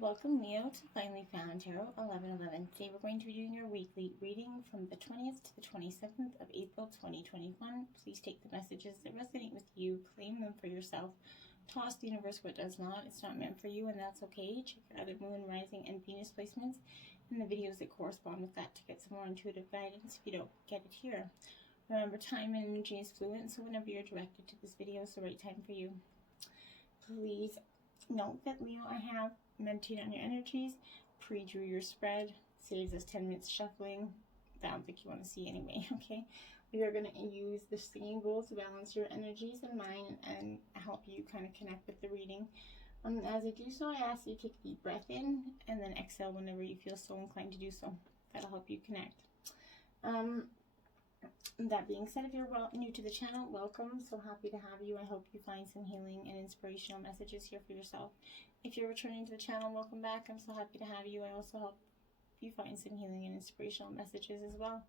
welcome Leo to Finally Found Tarot 1111. Today we're going to be doing your weekly reading from the 20th to the 27th of April 2021. Please take the messages that resonate with you, claim them for yourself. Toss the universe what does not. It's not meant for you, and that's okay. Check your other moon, rising, and Venus placements and the videos that correspond with that to get some more intuitive guidance if you don't get it here. Remember, time and energy is fluid, so whenever you're directed to this video, it's the right time for you. Please note that Leo, I have meditate on your energies, pre-drew your spread, saves us 10 minutes shuffling. I don't think you want to see anyway, okay? We are going to use the singing bowl to balance your energies and mine and help you kind of connect with the reading. As I do so, I ask you to take a deep breath in and then exhale whenever you feel so inclined to do so. That'll help you connect. That being said, if you're new to the channel, welcome. So happy to have you. I hope you find some healing and inspirational messages here for yourself. If you're returning to the channel, welcome back. I'm so happy to have you. I also hope you find some healing and inspirational messages as well.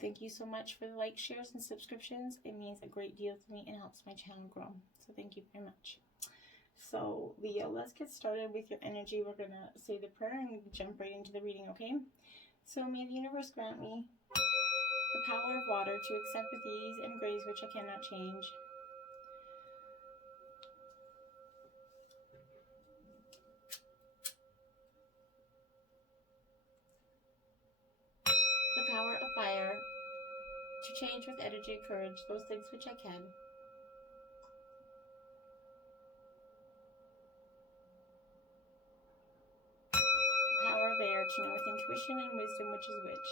Thank you so much for the likes, shares, and subscriptions. It means a great deal to me and helps my channel grow. So thank you very much. So Leo, let's get started with your energy. We're going to say the prayer and jump right into the reading, okay? So may the universe grant me the power of water to accept with ease and grace which I cannot change. The power of fire to change with energy and courage those things which I can. The power of air to know with intuition and wisdom which is which.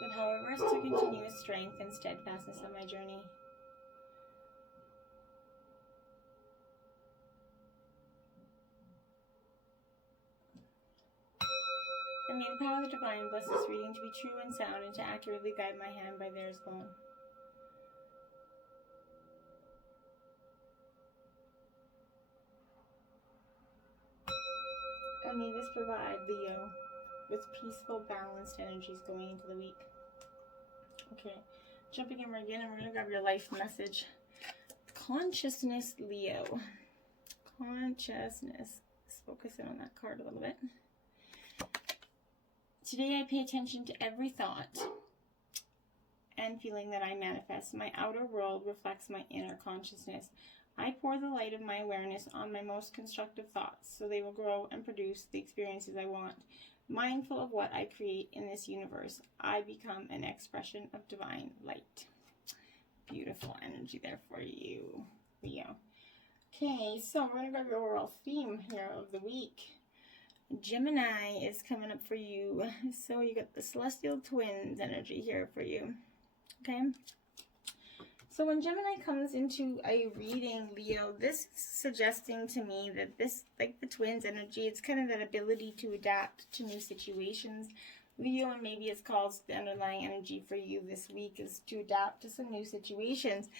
The power of rest to continue with strength and steadfastness on my journey. And may the power of the divine bless this reading to be true and sound and to accurately guide my hand by theirs alone. And may this provide Leo with peaceful, balanced energies going into the week. Okay, jumping in right again, and we're going to grab your life message. Consciousness, Leo. Consciousness. Let's focus in on that card a little bit. Today I pay attention to every thought and feeling that I manifest. My outer world reflects my inner consciousness. I pour the light of my awareness on my most constructive thoughts so they will grow and produce the experiences I want. Mindful of what I create in this universe, I become an expression of divine light. Beautiful energy there for you, Leo. Okay, so we're going to grab your overall theme here of the week. Gemini is coming up for you. So you got the celestial twins energy here for you. Okay. So when Gemini comes into a reading, Leo, this is suggesting to me that this, like the twins energy, it's kind of that ability to adapt to new situations. Leo, and maybe it's called the underlying energy for you this week is to adapt to some new situations.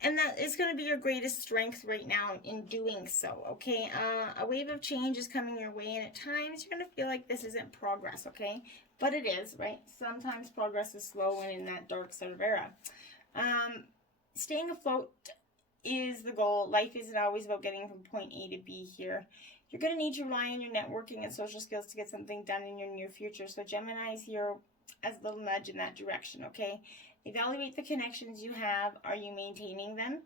And that is going to be your greatest strength right now in doing so, okay? A wave of change is coming your way, and at times you're going to feel like this isn't progress, okay? But it is, right? Sometimes progress is slow and in that dark sort of era. Staying afloat is the goal. Life isn't always about getting from point A to B here. You're going to need to rely on your networking and social skills to get something done in your near future. So Gemini is here as a little nudge in that direction, okay? Evaluate the connections you have. Are you maintaining them?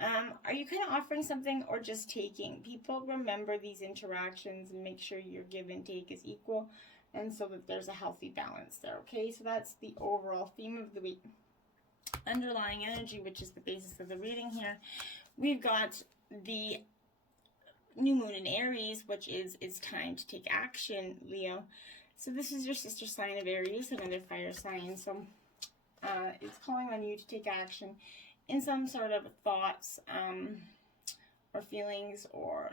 Are you kind of offering something or just taking? People remember these interactions and make sure your give and take is equal and so that there's a healthy balance there, okay? So that's the overall theme of the week. Underlying energy, which is the basis of the reading here. We've got the new moon in Aries, which is it's time to take action, Leo. So this is your sister sign of Aries, another fire sign. So it's calling on you to take action in some sort of thoughts or feelings or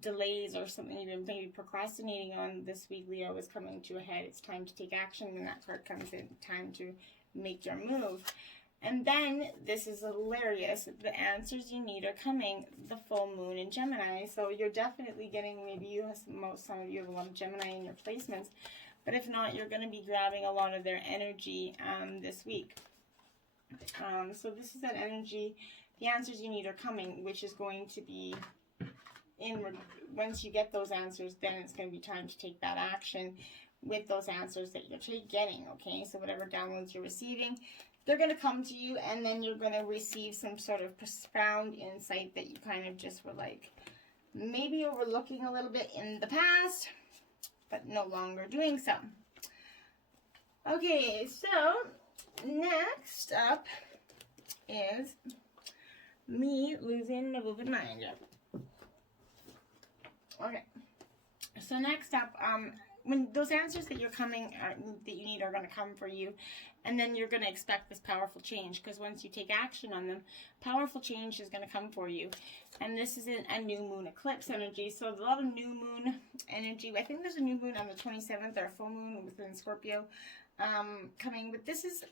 delays or something you've been maybe procrastinating on this week, Leo, is coming to a head. It's time to take action, and that card comes in, time to make your move. And then, this is hilarious, the answers you need are coming, the full moon in Gemini. So you're definitely getting, maybe you have some of you have a lot of Gemini in your placements, But if not, you're going to be grabbing a lot of their energy this week. So this is that energy. The answers you need are coming, which is going to be once you get those answers, then it's going to be time to take that action with those answers that you're getting, okay? So whatever downloads you're receiving, they're going to come to you, and then you're going to receive some sort of profound insight that you kind of just were like maybe overlooking a little bit in the past, but no longer doing so. Okay, so next up is me losing my moving mind. Okay, so next up, when those answers that you're that you need are going to come for you, and then you're going to expect this powerful change, because once you take action on them, powerful change is going to come for you. And this is a new moon eclipse energy, so a lot of new moon energy. I think there's a new moon on the 27th, or a full moon within Scorpio coming, but this is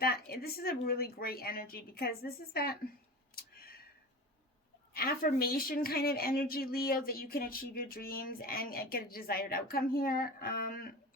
a really great energy, because this is that affirmation kind of energy, Leo, that you can achieve your dreams and get a desired outcome here.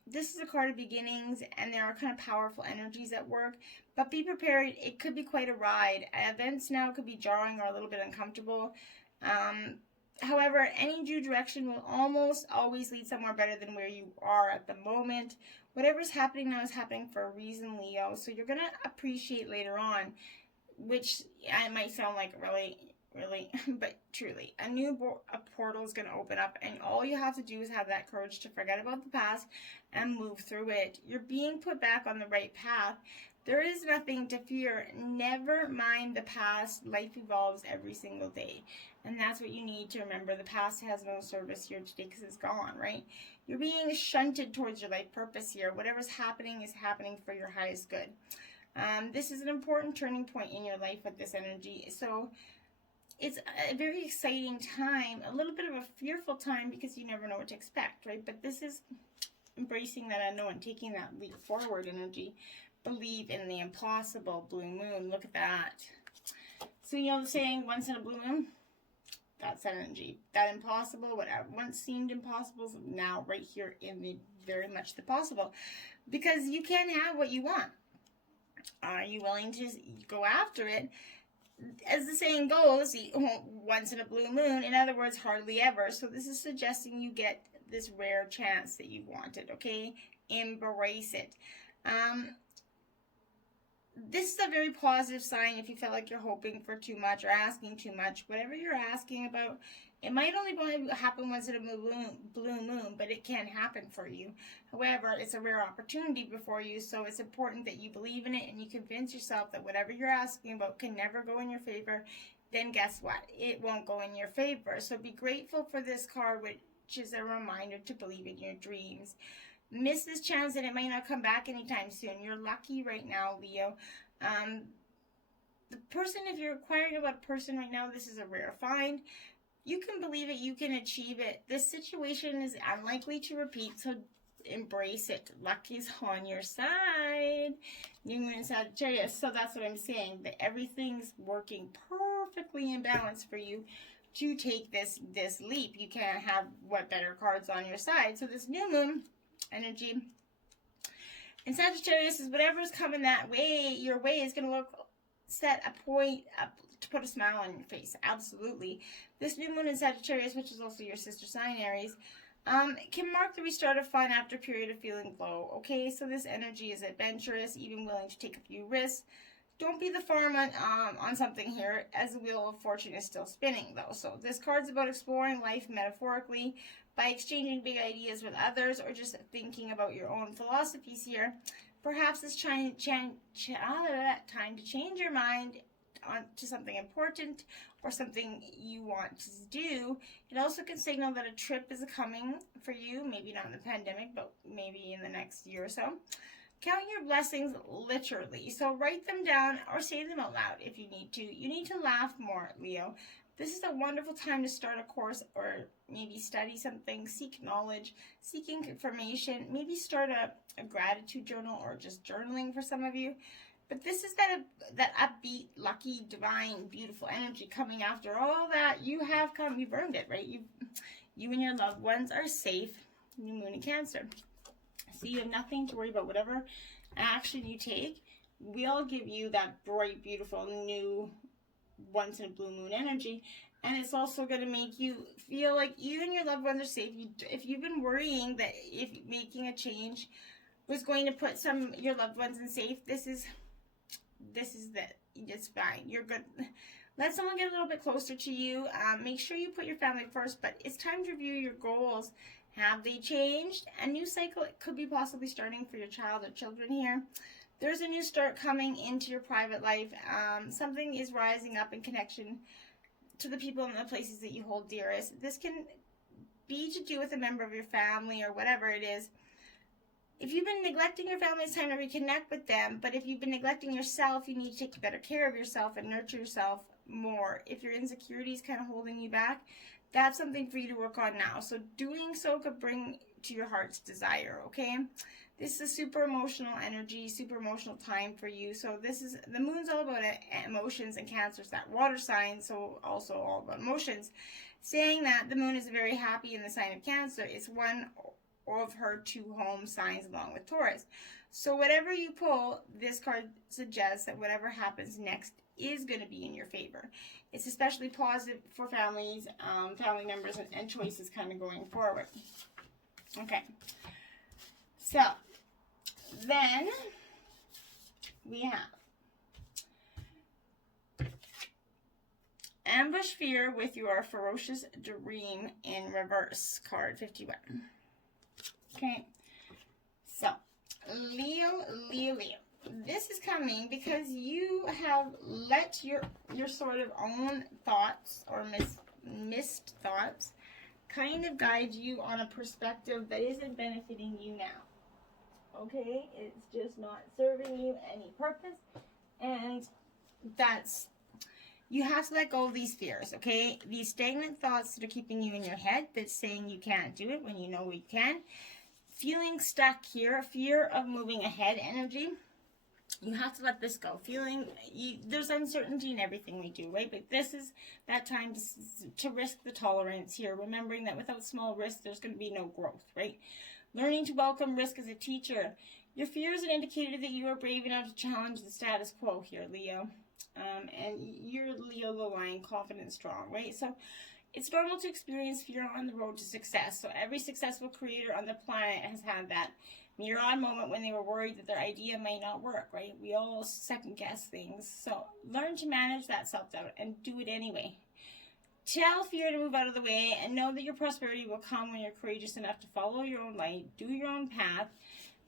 This is a card of beginnings, and there are kind of powerful energies at work, but be prepared. It could be quite a ride. Events now could be jarring or a little bit uncomfortable. However, any new direction will almost always lead somewhere better than where you are at the moment. Whatever's happening now is happening for a reason, Leo, so you're going to appreciate later on, which I might sound like really, but truly, a portal is going to open up, and all you have to do is have that courage to forget about the past and move through it. You're being put back on the right path. There is nothing to fear. Never mind the past. Life evolves every single day, and that's what you need to remember. The past has no service here today because it's gone, right? You're being shunted towards your life purpose here. Whatever's happening is happening for your highest good. This is an important turning point in your life with this energy, so it's a very exciting time, a little bit of a fearful time, because you never know what to expect, right? But this is embracing that unknown, taking that leap forward energy. Believe in the impossible, blue moon. Look at that. So, you know the saying, once in a blue moon? That's energy. That impossible, what once seemed impossible, is now right here in the very much the possible. Because you can have what you want. Are you willing to go after it? As the saying goes, once in a blue moon, in other words, hardly ever. So this is suggesting you get this rare chance that you wanted, okay? Embrace it. This is a very positive sign if you feel like you're hoping for too much or asking too much. Whatever you're asking about, it might only happen once in a blue moon, but it can happen for you. However, it's a rare opportunity before you, so it's important that you believe in it and you convince yourself that whatever you're asking about can never go in your favor. Then guess what? It won't go in your favor. So be grateful for this card, which is a reminder to believe in your dreams. Miss this chance and it might not come back anytime soon. You're lucky right now, Leo. The person, if you're inquiring about a person right now, this is a rare find. You can believe it. You can achieve it. This situation is unlikely to repeat, so embrace it. Luck is on your side. New Moon in Sagittarius. So that's what I'm saying, that everything's working perfectly in balance for you to take this leap. You can't have what better cards on your side. So this new moon energy in Sagittarius is whatever's coming your way is going to set a point up to put a smile on your face. Absolutely. This new moon in Sagittarius, which is also your sister sign Aries, can mark the restart of fun after a period of feeling low. Okay, so this energy is adventurous, even willing to take a few risks. Don't be the farm on something here, as the wheel of fortune is still spinning, though. So this card's about exploring life metaphorically by exchanging big ideas with others, or just thinking about your own philosophies here. Perhaps it's time to change your mind to something important or something you want to do. It also can signal that a trip is coming for you, maybe not in the pandemic, but maybe in the next year or so. Count your blessings literally. So write them down or say them out loud if you need to. You need to laugh more, Leo. This is a wonderful time to start a course or maybe study something, seek knowledge, seeking information, maybe start a gratitude journal or just journaling for some of you. But this is that upbeat, lucky, divine, beautiful energy coming after all that you have come. You've earned it, right? You and your loved ones are safe. New Moon in Cancer. So you have nothing to worry about. Whatever action you take will give you that bright, beautiful, new, once in a blue moon energy. And it's also going to make you feel like you and your loved ones are safe. If you've been worrying that if making a change was going to put your loved ones in safe, this is it's fine. You're good. Let someone get a little bit closer to you. Make sure you put your family first, but it's time to review your goals. Have they changed? A new cycle could be possibly starting for your child or children here. There's a new start coming into your private life. Something is rising up in connection to the people and the places that you hold dearest. This can be to do with a member of your family or whatever it is. If you've been neglecting your family, it's time to reconnect with them. But if you've been neglecting yourself, you need to take better care of yourself and nurture yourself more. If your insecurity is kind of holding you back, that's something for you to work on now. So doing so could bring to your heart's desire, okay? This is a super emotional energy, super emotional time for you. So the moon's all about emotions, and Cancer's that water sign, so also all about emotions. Saying that the moon is very happy in the sign of Cancer, it's one of her 2 home signs along with Taurus. So whatever you pull, this card suggests that whatever happens next is going to be in your favor. It's especially positive for families, family members, and choices kind of going forward. Okay. So, then we have ambush fear with your ferocious dream in reverse, card 51. Okay, so Leo. This is coming because you have let your sort of own thoughts or missed thoughts kind of guide you on a perspective that isn't benefiting you now. Okay, it's just not serving you any purpose, and you have to let go of these fears, okay? These stagnant thoughts that are keeping you in your head, that's saying you can't do it when you know you can. Feeling stuck here, fear of moving ahead energy. You have to let this go. There's uncertainty in everything we do, right? But this is that time to risk the tolerance here, remembering that without small risk, there's going to be no growth, right? Learning to welcome risk as a teacher. Your fear is an indicator that you are brave enough to challenge the status quo here, Leo. And you're Leo the lion, confident and strong, right? So it's normal to experience fear on the road to success. So every successful creator on the planet has had that mirror moment when they were worried that their idea might not work, right? We all second guess things. So learn to manage that self-doubt and do it anyway. Tell fear to move out of the way and know that your prosperity will come when you're courageous enough to follow your own light, do your own path,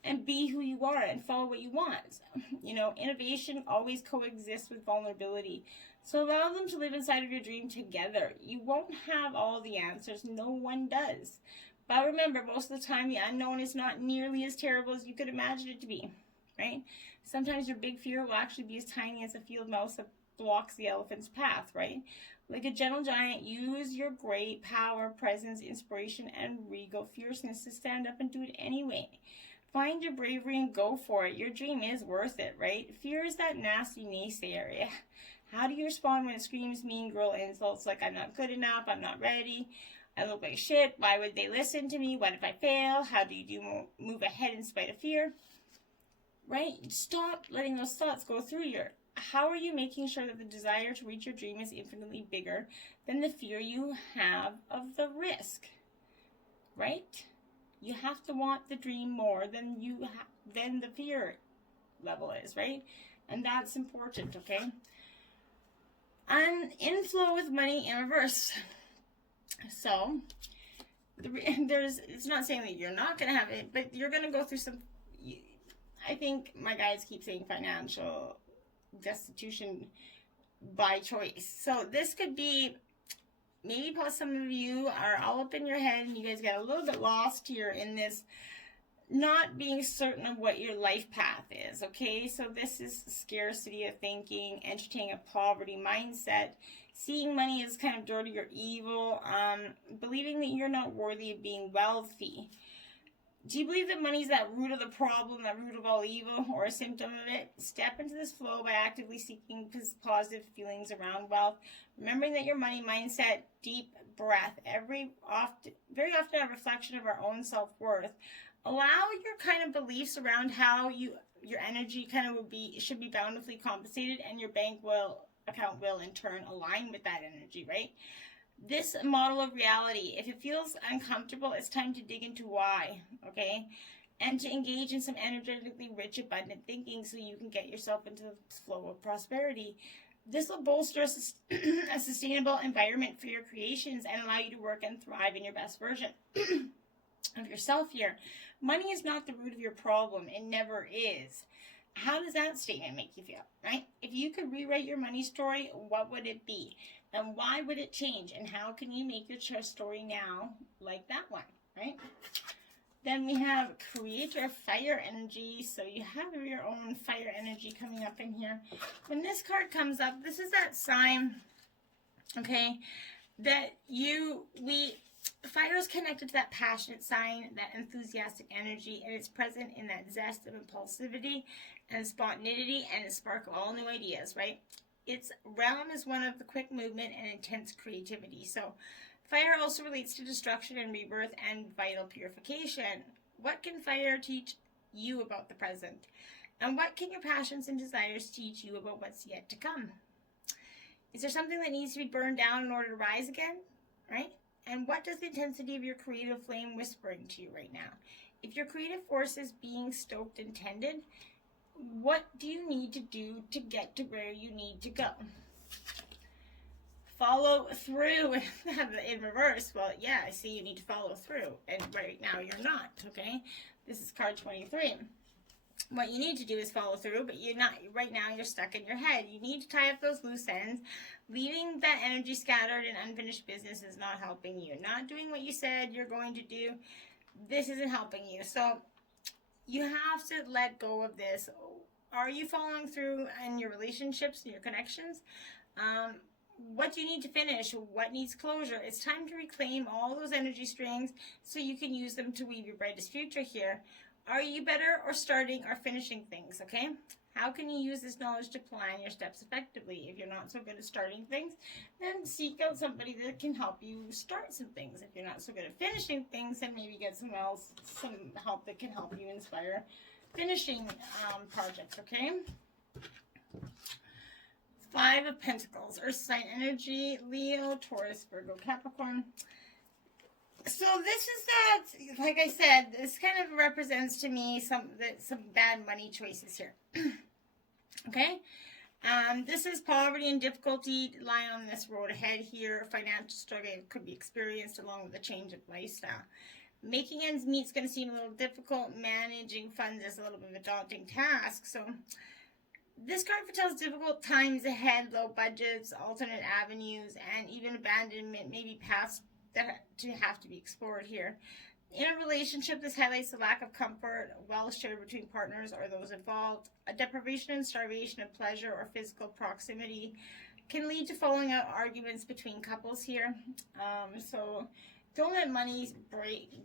and be who you are and follow what you want. You know, innovation always coexists with vulnerability. So allow them to live inside of your dream together. You won't have all the answers. No one does. But remember, most of the time, the unknown is not nearly as terrible as you could imagine it to be, right? Sometimes your big fear will actually be as tiny as a field mouse that blocks the elephant's path, right? Like a gentle giant, use your great power, presence, inspiration, and regal fierceness to stand up and do it anyway. Find your bravery and go for it. Your dream is worth it, right? Fear is that nasty naysayer. How do you respond when it screams mean girl insults like I'm not good enough, I'm not ready, I look like shit, why would they listen to me, what if I fail, how do you move ahead in spite of fear? Right? Stop letting those thoughts go through how are you making sure that the desire to reach your dream is infinitely bigger than the fear you have of the risk? Right? You have to want the dream more than than the fear level is, right? And that's important, okay? And inflow with money in reverse. So, it's not saying that you're not going to have it, but you're going to go through I think my guides keep saying financial destitution by choice. So this could be, maybe some of you are all up in your head and you guys get a little bit lost here in this not being certain of what your life path is, okay? So this is scarcity of thinking, entertaining a poverty mindset, seeing money as kind of dirty or evil, believing that you're not worthy of being wealthy. Do you believe that money is that root of the problem, that root of all evil, or a symptom of it? Step into this flow by actively seeking positive feelings around wealth, remembering that your money mindset, deep breath, very often a reflection of our own self-worth. Allow your kind of beliefs around how your energy kind of should be bountifully compensated, and your bank account will in turn align with that energy, right? This model of reality, if it feels uncomfortable, it's time to dig into why, okay? And to engage in some energetically rich, abundant thinking so you can get yourself into the flow of prosperity. This will bolster a sustainable environment for your creations and allow you to work and thrive in your best version of yourself here. Money is not the root of your problem. It never is. How does that statement make you feel, right? If you could rewrite your money story, what would it be? And why would it change? And how can you make your story now like that one, right? Then we have creator fire energy. So you have your own fire energy coming up in here. When this card comes up, this is that sign, okay, that fire is connected to that passionate sign, that enthusiastic energy, and it's present in that zest of impulsivity and spontaneity and a spark of all new ideas, right? Its realm is one of the quick movement and intense creativity. So fire also relates to destruction and rebirth and vital purification. What can fire teach you about the present? And what can your passions and desires teach you about what's yet to come? Is there something that needs to be burned down in order to rise again, right? And what does the intensity of your creative flame whispering to you right now? If your creative force is being stoked and tended, what do you need to do to get to where you need to go? Follow through in reverse. Well, yeah, I see you need to follow through. And right now you're not, okay? This is card 23. What you need to do is follow through, but you're not. Right now you're stuck in your head. You need to tie up those loose ends. Leaving that energy scattered and unfinished business is not helping you. Not doing what you said you're going to do, this isn't helping you. So you have to let go of this. Are you following through in your relationships and your connections? What do you need to finish? What needs closure? It's time to reclaim all those energy strings so you can use them to weave your brightest future here. Are you better or starting or finishing things, okay? How can you use this knowledge to plan your steps effectively? If you're not so good at starting things, then seek out somebody that can help you start some things. If you're not so good at finishing things, then maybe get some help that can help you inspire finishing projects, okay? Five of Pentacles, Earth sign energy, Leo, Taurus, Virgo, Capricorn. So this is that, like I said, this kind of represents to me some bad money choices here. Okay? This is poverty and difficulty lie on this road ahead here. Financial struggle could be experienced along with a change of lifestyle. Making ends meet is going to seem a little difficult. Managing funds is a little bit of a daunting task. So this card foretells difficult times ahead, low budgets, alternate avenues, and even abandonment, maybe paths that have to be explored here. In a relationship, this highlights the lack of comfort, well shared between partners or those involved. A deprivation and starvation of pleasure or physical proximity can lead to falling out arguments between couples here. So don't let money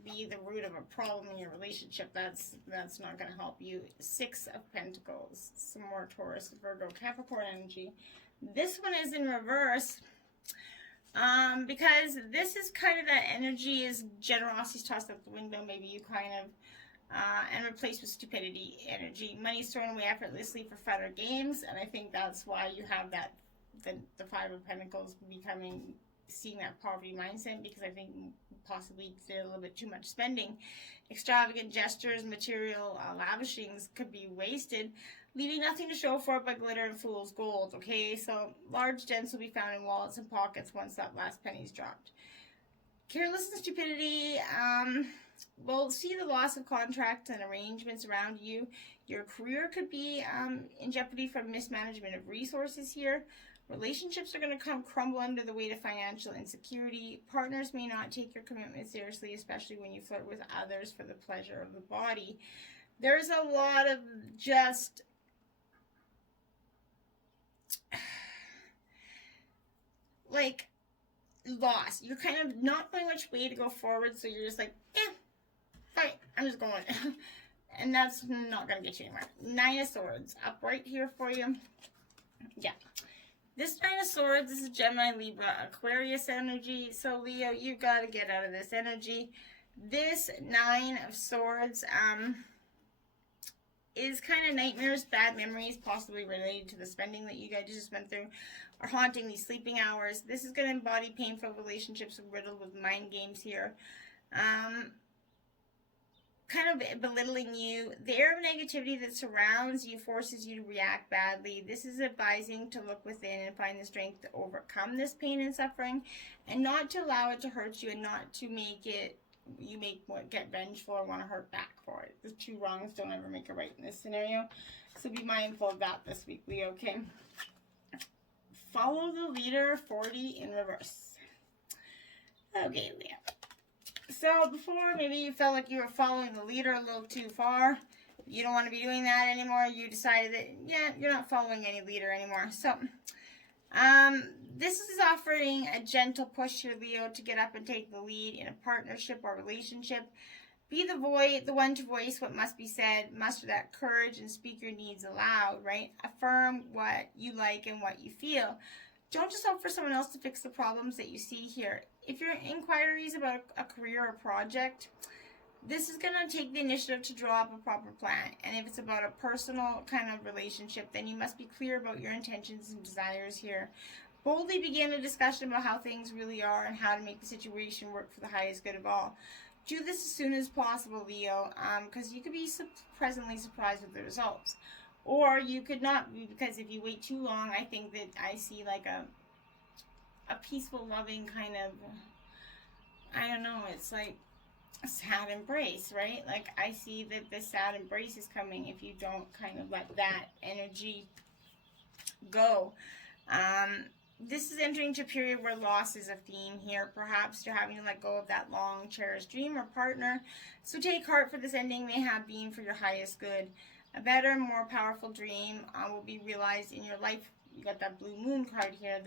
be the root of a problem in your relationship. That's not going to help you. Six of Pentacles, some more Taurus, Virgo, Capricorn energy. This one is in reverse. Because this is kind of that energy is generosity is tossed out the window. Maybe you kind of and replaced with stupidity energy. Money's thrown away effortlessly for fun or games, and I think that's why you have that the Five of Pentacles seeing that poverty mindset, because I think possibly did a little bit too much spending. Extravagant gestures, material lavishings could be wasted, leaving nothing to show for it but glitter and fool's gold, okay? So large dents will be found in wallets and pockets once that last penny's dropped. Careless and stupidity will see the loss of contracts and arrangements around you. Your career could be in jeopardy from mismanagement of resources here. Relationships are going to crumble under the weight of financial insecurity. Partners may not take your commitment seriously, especially when you flirt with others for the pleasure of the body. There's a lot of just like loss. You're kind of not knowing which way to go forward, so you're just like, fine, I'm just going. And that's not going to get you anywhere. Nine of Swords, up right here for you. Yeah. This Nine of Swords, this is Gemini, Libra, Aquarius energy. So Leo, you got to get out of this energy. This Nine of Swords is kind of nightmares, bad memories, possibly related to the spending that you guys just went through, are haunting these sleeping hours. This is going to embody painful relationships riddled with mind games here. Kind of belittling you. The air of negativity that surrounds you forces you to react badly. This is advising to look within and find the strength to overcome this pain and suffering, and not to allow it to hurt you, and not to make it get vengeful or want to hurt back for it. The two wrongs don't ever make a right in this scenario. So be mindful of that this week, Leo, okay? Follow the leader, 40 in reverse. Okay, Leo. So before, maybe you felt like you were following the leader a little too far. You don't want to be doing that anymore. You decided that, yeah, you're not following any leader anymore. So, this is offering a gentle push here, Leo, to get up and take the lead in a partnership or relationship. Be the one to voice what must be said, muster that courage, and speak your needs aloud, right? Affirm what you like and what you feel. Don't just hope for someone else to fix the problems that you see here. If your inquiries about a career or project, this is going to take the initiative to draw up a proper plan. And if it's about a personal kind of relationship, then you must be clear about your intentions and desires here. Boldly begin a discussion about how things really are and how to make the situation work for the highest good of all. Do this as soon as possible, Leo, because you could be pleasantly surprised with the results. Or you could not be, because if you wait too long, I think that I see like a peaceful, loving kind of, I don't know, it's like a sad embrace, right? Like I see that the sad embrace is coming if you don't kind of let that energy go. This is entering into a period where loss is a theme here. Perhaps you're having to let go of that long cherished dream or partner. So take heart, for this ending may have been for your highest good. A better, more powerful dream will be realized in your life. You got that blue moon card here.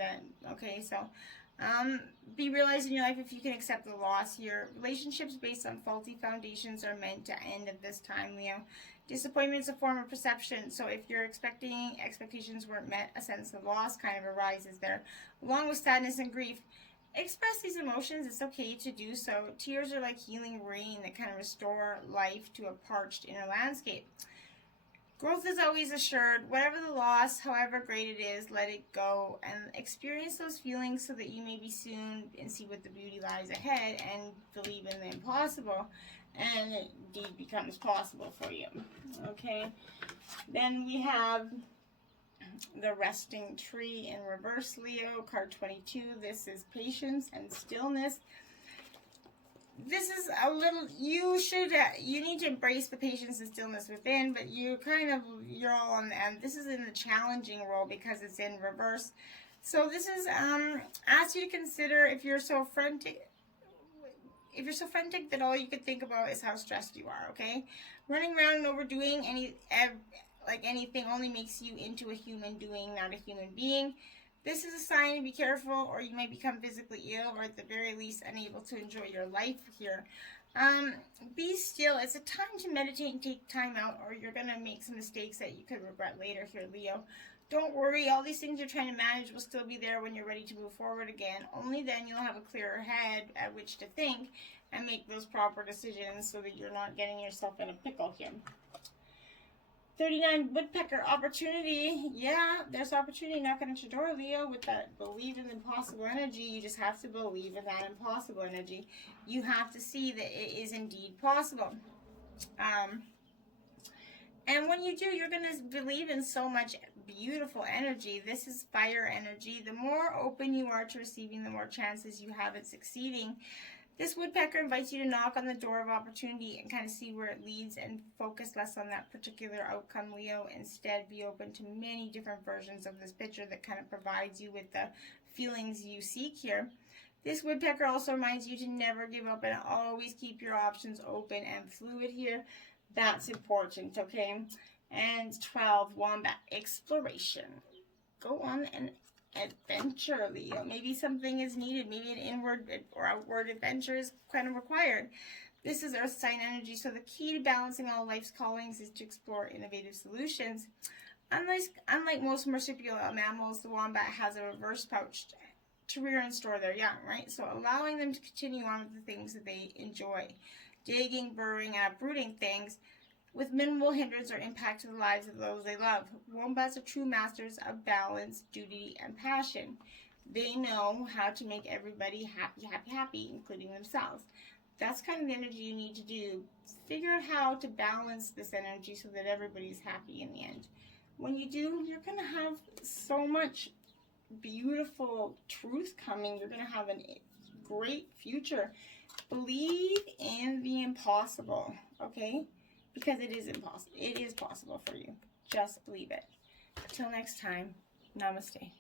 Be realized in your life if you can accept the loss here. Relationships based on faulty foundations are meant to end at this time, Leo. Disappointment is a form of perception. So if you're expectations weren't met, a sense of loss kind of arises there. Along with sadness and grief, express these emotions. It's okay to do so. Tears are like healing rain that kind of restore life to a parched inner landscape. Growth is always assured. Whatever the loss, however great it is, let it go and experience those feelings so that you may be soon and see what the beauty lies ahead and believe in the impossible, and it indeed becomes possible for you. Okay, then we have the resting tree in reverse, Leo, card 22. This is patience and stillness. This is a little, you need to embrace the patience and stillness within, but you're all on the end. This is in the challenging role because it's in reverse. So this is, ask you to consider if you're so frantic that all you can think about is how stressed you are, okay? Running around and overdoing anything only makes you into a human doing, not a human being. This is a sign to be careful, or you may become physically ill, or at the very least unable to enjoy your life here. Be still. It's a time to meditate and take time out, or you're going to make some mistakes that you could regret later here, Leo. Don't worry. All these things you're trying to manage will still be there when you're ready to move forward again. Only then you'll have a clearer head at which to think and make those proper decisions so that you're not getting yourself in a pickle here. 39, woodpecker, opportunity. Yeah, there's opportunity knocking at your door, Leo, with that believe in the impossible energy. You just have to believe in that impossible energy. You have to see that it is indeed possible. And when you do, you're going to believe in so much beautiful energy. This is fire energy. The more open you are to receiving, the more chances you have at succeeding. This woodpecker invites you to knock on the door of opportunity and kind of see where it leads and focus less on that particular outcome, Leo. Instead, be open to many different versions of this picture that kind of provides you with the feelings you seek here. This woodpecker also reminds you to never give up and always keep your options open and fluid here. That's important, okay? And 12, wombat, exploration. Go on an adventure, Leo. Maybe something is needed. Maybe an inward or outward adventure is kind of required. This is earth sign energy, so the key to balancing all life's callings is to explore innovative solutions. Unlike most marsupial mammals, the wombat has a reverse pouch to rear and store their young, right? So allowing them to continue on with the things that they enjoy. Digging, burrowing, and uprooting things with minimal hindrance or impact to the lives of those they love. Wombats are true masters of balance, duty, and passion. They know how to make everybody happy, happy, happy, including themselves. That's kind of the energy you need to do. Figure out how to balance this energy so that everybody's happy in the end. When you do, you're going to have so much beautiful truth coming. You're going to have a great future. Believe in the impossible, okay? Because it is impossible. It is possible for you. Just believe it. Until next time, namaste.